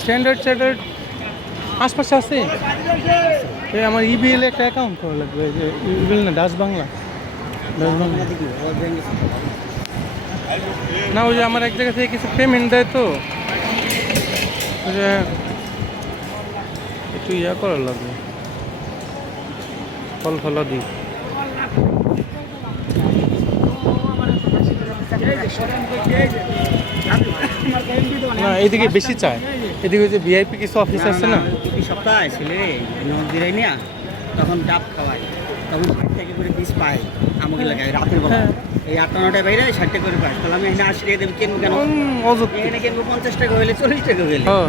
Standard chartered আশপাশে আছে। এই আমার ইবিএল একটা অ্যাকাউন্ট করা লাগবে, যে ইবিএল না ডাচ বাংলা, ডাচ বাংলা না, ওই যে আমার এক জায়গা থেকে কিছু পেমেন্ট দেয়, তো ওই যে একটু ইয়া করা লাগবে, ফল ফলা দিই। না এদিকে বেশি চায়, এদিকে ওই যে ভিআইপি কিছু অফিস আছে না, প্রতি সপ্তাহে ছেলে দিরাই নিয়া তখন ডাব খাওয়াই, তখন 60 টাকা করে পিস পাই আমাকে লাগাই রাতের বেলা। এই 8টা-9টায় বাইরে 60 টাকা করে পাই, তাহলে আমি এখানে 80 টাকা দেবো কেন কেন? অযুক্তি। এখানে কিনবো 50 টাকা হলে 40 টাকা গেলে, হ্যাঁ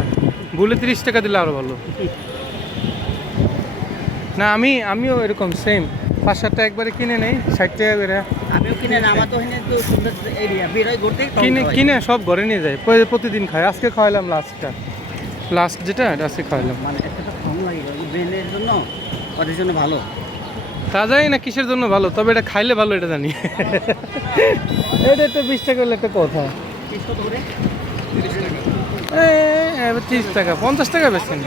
ভুলে 30 টাকা দিলে আরো ভালো। না আমিও এরকম সেম 5-7টা একবারে কিনে নেই, 60 টাকা করে আমিও কিনে না, আমার তো এখানে তো সুন্দর এরিয়া বেরোয় ঘুরতে কিনে সব ঘরে নিয়ে যায়, প্রতিদিন খাই। আজকে খাওয়ালাম লাস্ট যেটা আজকে খাওয়ালাম। মানে একটা তো কম লাগে ব্রেনের জন্য, ওদের জন্য ভালো। তা জানি না কিসের জন্য ভালো, তবে এটা খাইলে ভালো এটা জানি। এটা তো 20 টাকা হলে একটা কথা। 30 টাকা 50 টাকা বেছেন।